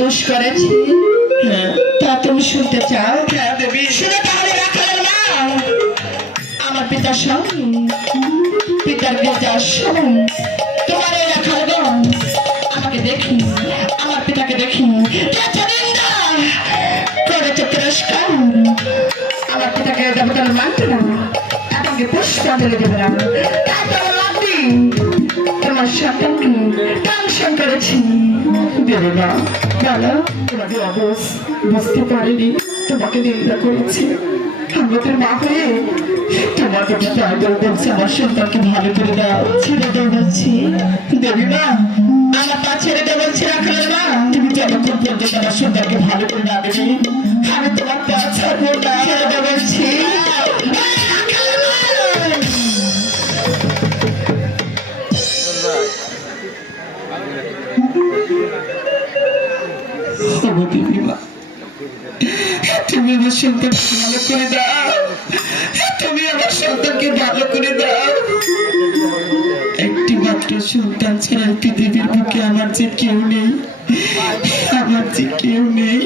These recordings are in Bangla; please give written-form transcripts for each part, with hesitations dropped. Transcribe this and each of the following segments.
দোষ করেছি তা তুমি শুনতে চাও? দেবী শুনে তাহলে রাখালের মা আমার পিতার সঙ্গে পিতার গির্জার সময় তোমার এই রাখালগণ আমাকে দেখি আমার পিতাকে দেখি করেছে তিরস্কার। আমার পিতাকে দেবতার মানতে না আমাকে পুষ্পাঞ্জলি দেবে না। তোমার সন্তানকে দংশন করেছি দেবে না বলো। তোমাকে বুঝতে পারিনি তোমাকে নিন্দা করেছি। আমি তোর মা হয়ে তোমাকে বলছি আমার সন্তানকে ভালো করে দাও। ছেড়ে দেবো বলছি দেবী মা আমার পা ছেড়ে দেবো বলছি রাখালের মা। তুমি যতক্ষণ পর্যন্ত আমার সন্তানকে ভালো করে না দেবে আমি তোমার পা ছাড়বো না। ছেড়ে দেবো বলছি তুমি আমার সন্তানকে ভালো করে দাও। তুমি আমার সন্তানকে ভালো করে দাও। একটি মাত্র সন্তান ছাড়া পৃথিবীর বুকে আমার যে কেউ নেই, আমার যে কেউ নেই।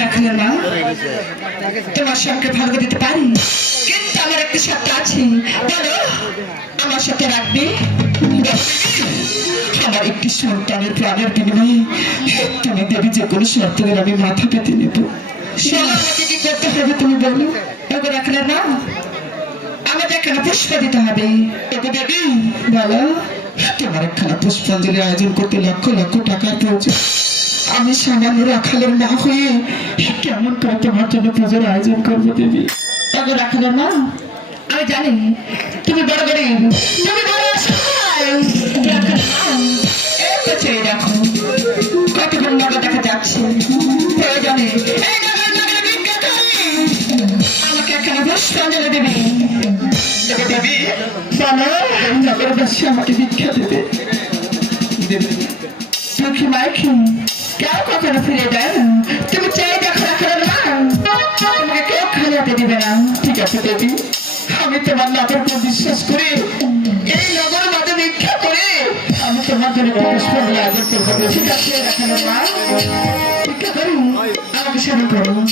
রাখালের মা তোমার সঙ্গে ভালো দিতে পারি কিন্তু আমার একটি শর্ত আছে বলো আমার সাথে রাখবে। আমার একটি সন্তানের প্রাণের বিনিময়ে তুমি দেবী যে কোনো শর্তের আমি মাথা পেতে নেব। আমাকে কি করতে হবে তুমি বলো? ওকে রাখালের মা আমাদের একখানা পুষ্প দিতে হবে। ওকে দেবী বলো তোমার একখানা পুষ্পাঞ্জলি আয়োজন করতে লক্ষ লক্ষ টাকার প্রয়োজন। আমি সামান্য রাখালের মা হয়ে কেমন করে তোমার জন্য পুজোর আয়োজন করবো দেবী? ওকে রাখালের মা আমি জানি তুমি বড় গরিব, তুমি বড় দেখো কতক্ষণ নগর দেখা যাচ্ছে প্রয়োজনে আমাকে একখানা পুষ্পাঞ্জলি দেবী। দেবী বলো নগরবাসী আমাকে ভিক্ষা দেবে। দুঃখী মাইকি কেউ কখনো ফিরে দেয় না। তুমি চাই দেখো রাখালের মা তোমাকে কেউ খাওয়াতে দিবে না। ঠিক আছে দেবী আমি তোমার নগরকে বিশ্বাস করে এই নগর মাঝে ভিক্ষা করে আমি তোমার জন্য পুষ্পাঞ্জলি আয়োজন করবো। ঠিক আছে রাখালের মা ভিক্ষা করুন আমাকে স্মরণ করুন।